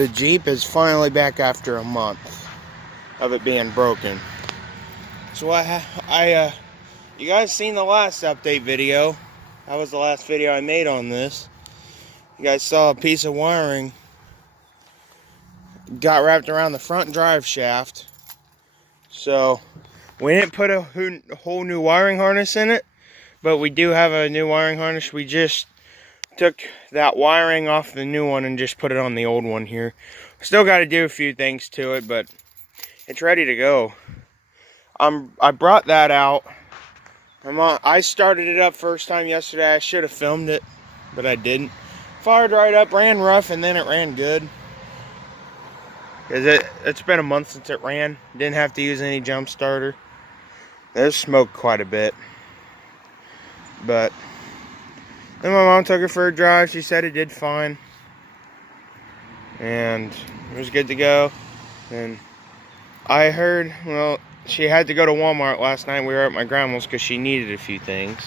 the Jeep is finally back after a month of it being broken. So you guys seen the last update video? That was the last video I made on this. You guys saw a piece of wiring got wrapped around the front drive shaft. So we didn't put a whole new wiring harness in it, but we do have a new wiring harness. We just took that wiring off the new one and just put it on the old one here. Still got to do a few things to it, but it's ready to go. I brought that out. I started it up first time yesterday. I should have filmed it, but I didn't. Fired right up, ran rough, and then it ran good. It's been a month since it ran. Didn't have to use any jump starter. There's smoke quite a bit. But then my mom took it for a drive. She said it did fine. And it was good to go. And I heard, well, she had to go to Walmart last night. We were at my grandma's because she needed a few things.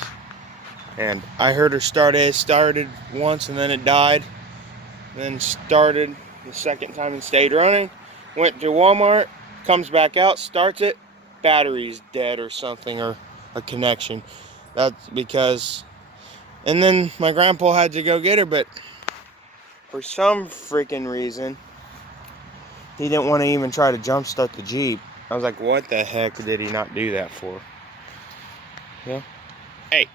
And I heard her started once and then it died. Then started the second time and stayed running. Went to Walmart, comes back out, starts it, battery's dead or something, or a connection. That's because, and then my grandpa had to go get her, but for some freaking reason, he didn't want to even try to jump start the Jeep. I was like, what the heck did he not do that for? Yeah. Hey.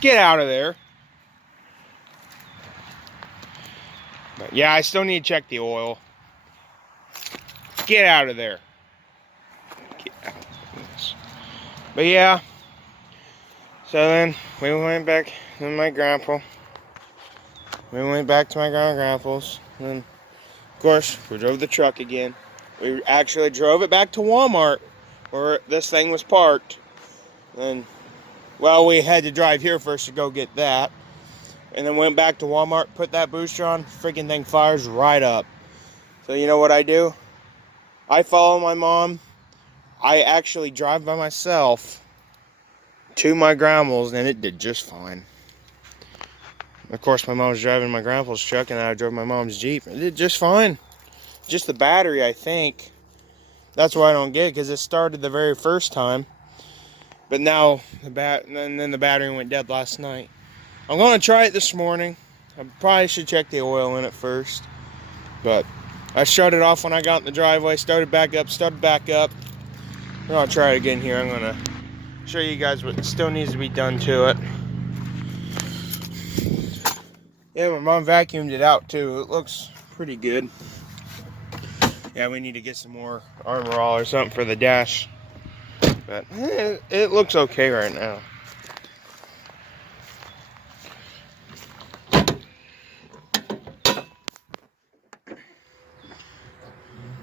Get out of there. But yeah, I still need to check the oil. Get out of there. Get out of this. But yeah. So then we went back to my grandpa. We went back to my grandpa's. And of course, we drove the truck again. We actually drove it back to Walmart where this thing was parked. And well, we had to drive here first to go get that. And then went back to Walmart, put that booster on, freaking thing fires right up. So you know what I do? I follow my mom. I actually drive by myself to my grandma's, and it did just fine. Of course, my mom was driving my grandpa's truck, and I drove my mom's Jeep. It did just fine. Just the battery, I think. That's why I don't get it, because it started the very first time. But now, then the battery went dead last night. I'm going to try it this morning. I probably should check the oil in it first. But I shut it off when I got in the driveway. Started back up. And I'll try it again here. I'm going to show you guys what still needs to be done to it. Yeah, my mom vacuumed it out too. It looks pretty good. Yeah, we need to get some more Armor All or something for the dash. But it looks okay right now.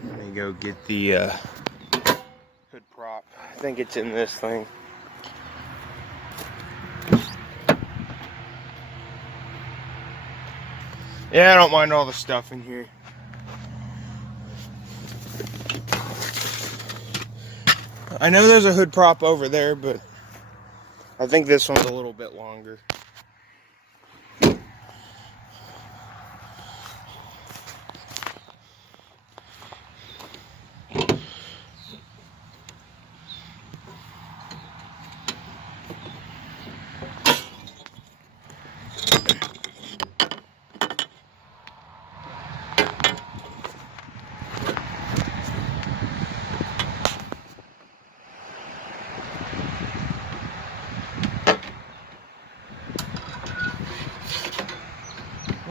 Let me go get the hood prop. I think it's in this thing. Yeah, I don't mind all the stuff in here. I know there's a hood prop over there, but I think this one's a little bit longer.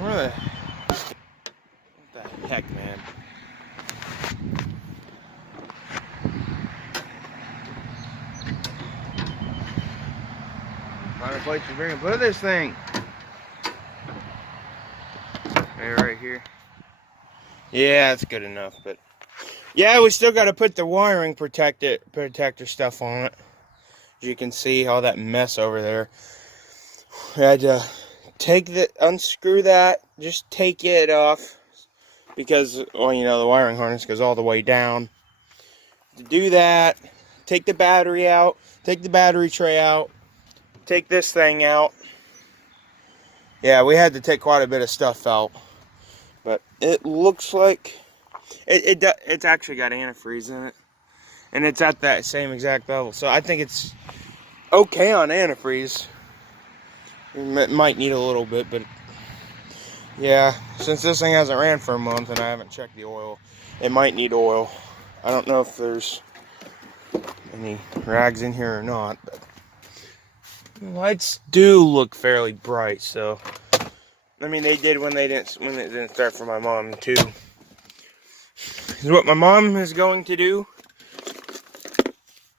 What the heck, man? Find a place to bring and put this thing. Right here. Yeah, that's good enough, but yeah, we still got to put the wiring protector stuff on it. As you can see, all that mess over there. We had to unscrew that, just take it off, because, well, you know, the wiring harness goes all the way down. To do that, take the battery out, take the battery tray out, take this thing out, Yeah, we had to take quite a bit of stuff out. But it looks like it's actually got antifreeze in it. And it's at that same exact level. So I think it's okay on antifreeze. It might need a little bit, but yeah, since this thing hasn't ran for a month and I haven't checked the oil, it might need oil. I don't know if there's any rags in here or not, but the lights do look fairly bright, so I mean they did when it didn't start for my mom too. Is what my mom is going to do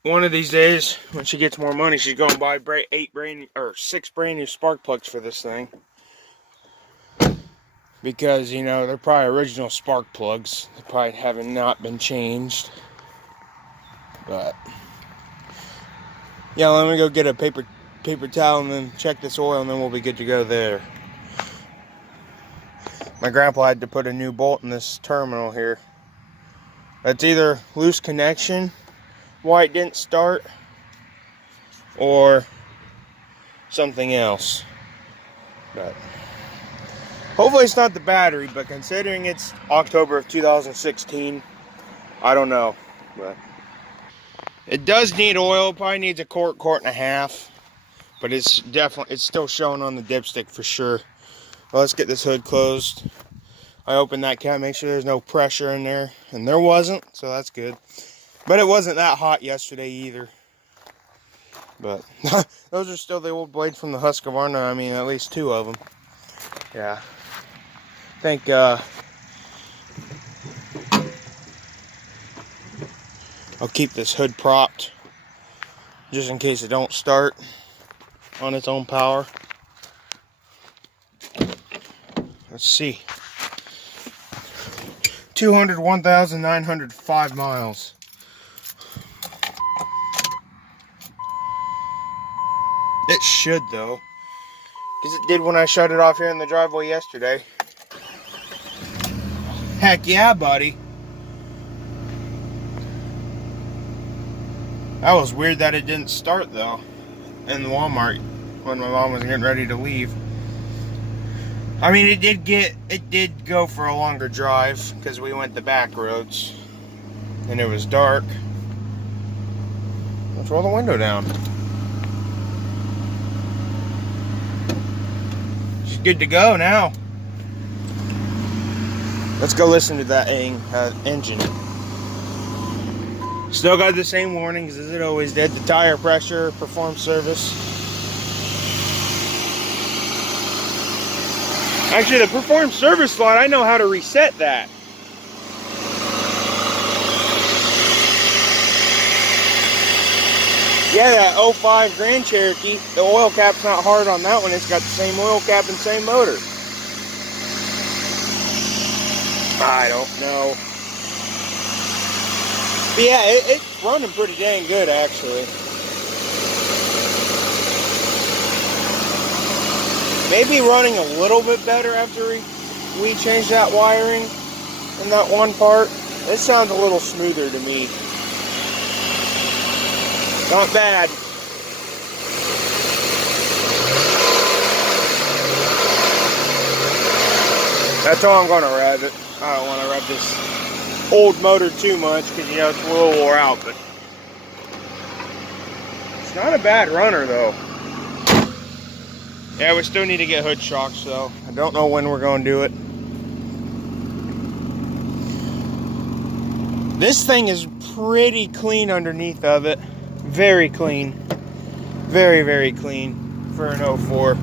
one of these days when she gets more money. She's going to buy 6 brand new spark plugs for this thing, because you know they're probably original spark plugs. They probably haven't not been changed. But yeah, let me go get a paper towel and then check this oil, and then we'll be good to go there. My grandpa had to put a new bolt in this terminal here. That's either loose connection, why it didn't start, or something else. But hopefully it's not the battery, but considering it's October of 2016, I don't know. But it does need oil. Probably needs a quart and a half, but it's still showing on the dipstick for sure. Well, let's get this hood closed. I opened that cap, make sure there's no pressure in there, and there wasn't, so that's good. But it wasn't that hot yesterday either. But those are still the old blades from the Husqvarna. I mean, at least 2 of them. Yeah. I think I'll keep this hood propped just in case it don't start on its own power. Let's see. 201,905 miles. It should though, because it did when I shut it off here in the driveway yesterday. Heck yeah, buddy. That was weird that it didn't start though in the Walmart when my mom was getting ready to leave. I mean, it did go for a longer drive because we went the back roads and it was dark. Let's roll the window down. She's good to go now. Let's go listen to that engine. Still got the same warnings as it always did. The tire pressure, perform service. Actually, the perform service slot, I know how to reset that. Yeah, that 05 Grand Cherokee, the oil cap's not hard on that one. It's got the same oil cap and same motor. I don't know. But yeah, it's running pretty dang good, actually. Maybe running a little bit better after we changed that wiring in that one part. It sounds a little smoother to me. Not bad. That's how I'm going to rev it. I don't want to rev this old motor too much because, you know, it's a little wore out, but it's not a bad runner though. Yeah, we still need to get hood shocks though. I don't know when we're going to do it. This thing is pretty clean underneath of it. Very clean. Very, very clean for an 04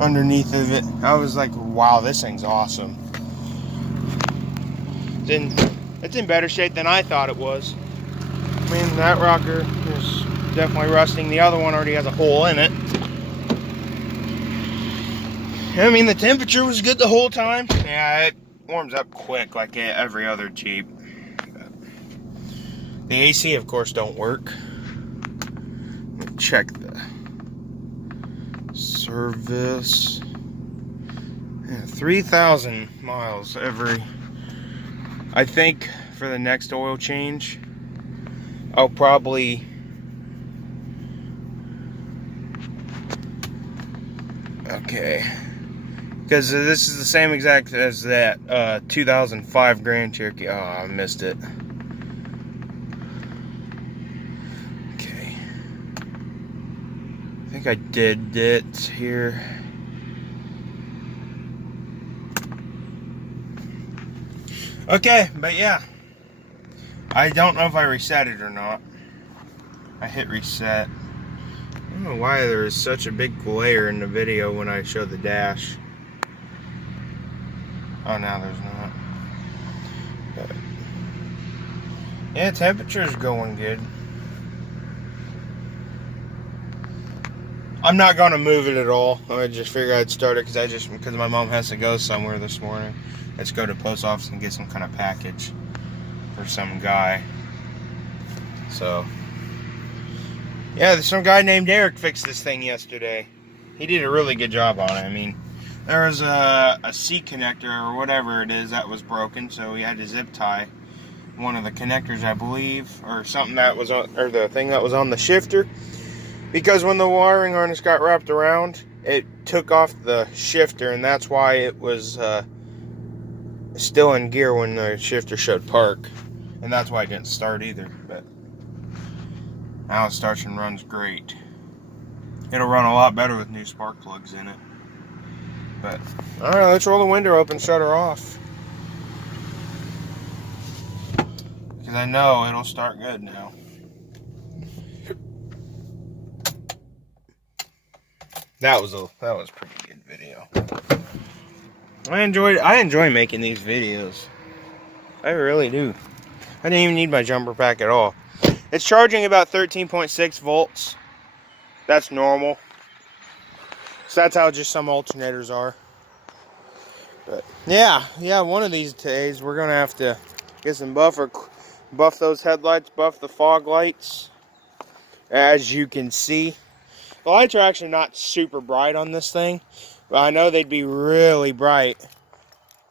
underneath of it. I was like, wow, this thing's awesome. It's in better shape than I thought it was. I mean, that rocker is definitely rusting. The other one already has a hole in it. I mean, the temperature was good the whole time. Yeah, it warms up quick like every other Jeep. The AC, of course, don't work. Let me check the service. Yeah, 3,000 miles every. I think for the next oil change, I'll probably okay. Because this is the same exact as that 2005 Grand Cherokee. Oh, I missed it. Okay. I think I did it here. Okay, but yeah. I don't know if I reset it or not. I hit reset. I don't know why there is such a big glare in the video when I show the dash. Oh, now there's not. But yeah, temperature's going good. I'm not gonna move it at all. I just figured I'd start it because my mom has to go somewhere this morning. Let's go to the post office and get some kind of package for some guy. So yeah, there's some guy named Eric fixed this thing yesterday. He did a really good job on it. I mean, there was a C connector or whatever it is that was broken, so we had to zip tie one of the connectors, I believe, or something that was on, or the thing that was on the shifter, because when the wiring harness got wrapped around, it took off the shifter, and that's why it was still in gear when the shifter showed park, and that's why it didn't start either. But now it starts and runs great. It'll run a lot better with new spark plugs in it. But alright, let's roll the window up and shut her off. Because I know it'll start good now. That was a pretty good video. I enjoy making these videos. I really do. I didn't even need my jumper pack at all. It's charging about 13.6 volts. That's normal. So that's how just some alternators are. But yeah, one of these days we're gonna have to get some buff those headlights, buff the fog lights. As you can see, the lights are actually not super bright on this thing, but I know they'd be really bright.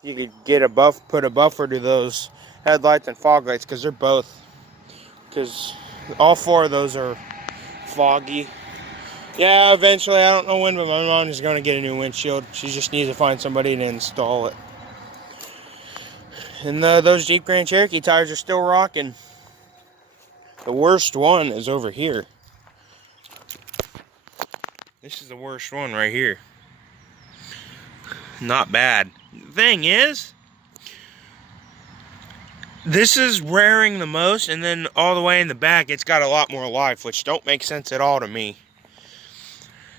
You could get put a buffer to those headlights and fog lights, because all four of those are foggy. Yeah, eventually, I don't know when, but my mom is going to get a new windshield. She just needs to find somebody to install it. And those Jeep Grand Cherokee tires are still rocking. The worst one is over here. This is the worst one right here. Not bad. The thing is, this is wearing the most, and then all the way in the back, it's got a lot more life, which don't make sense at all to me.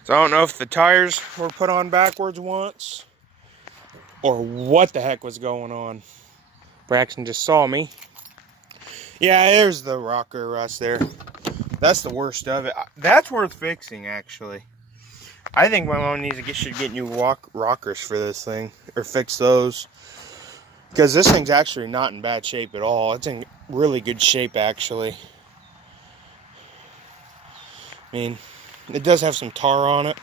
So I don't know if the tires were put on backwards once, or what the heck was going on. Braxton just saw me. Yeah, there's the rocker rust there. That's the worst of it. That's worth fixing, actually. I think my mom should get new rockers for this thing, or fix those. Because this thing's actually not in bad shape at all. It's in really good shape, actually. I mean, it does have some tar on it.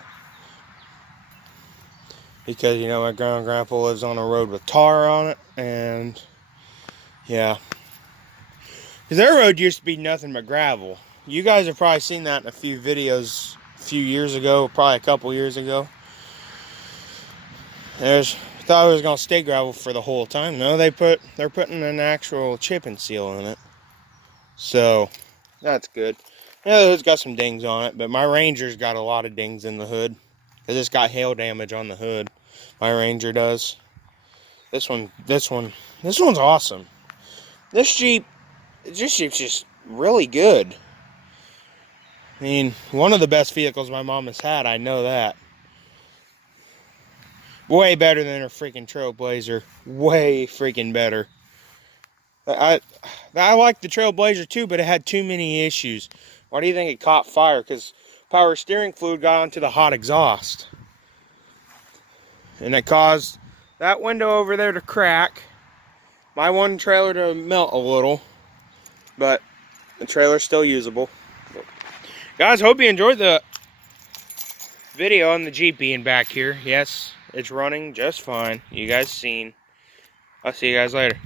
Because, you know, my grandpa lives on a road with tar on it. And, yeah. Because their road used to be nothing but gravel. You guys have probably seen that in a few videos a few years ago. Probably a couple years ago. Thought it was going to stay gravel for the whole time. No, they're putting an actual chip and seal in it. So, that's good. Yeah, the hood's got some dings on it, but my Ranger's got a lot of dings in the hood. It's got hail damage on the hood. My Ranger does. This one's awesome. This Jeep's just really good. I mean, one of the best vehicles my mom has had, I know that. Way better than her freaking Trailblazer. Way freaking better. I like the Trailblazer too, but it had too many issues. Why do you think it caught fire? Because power steering fluid got onto the hot exhaust. And it caused that window over there to crack. My one trailer to melt a little. But the trailer's still usable. Guys, hope you enjoyed the video on the Jeep being back here. Yes, it's running just fine. You guys seen. I'll see you guys later.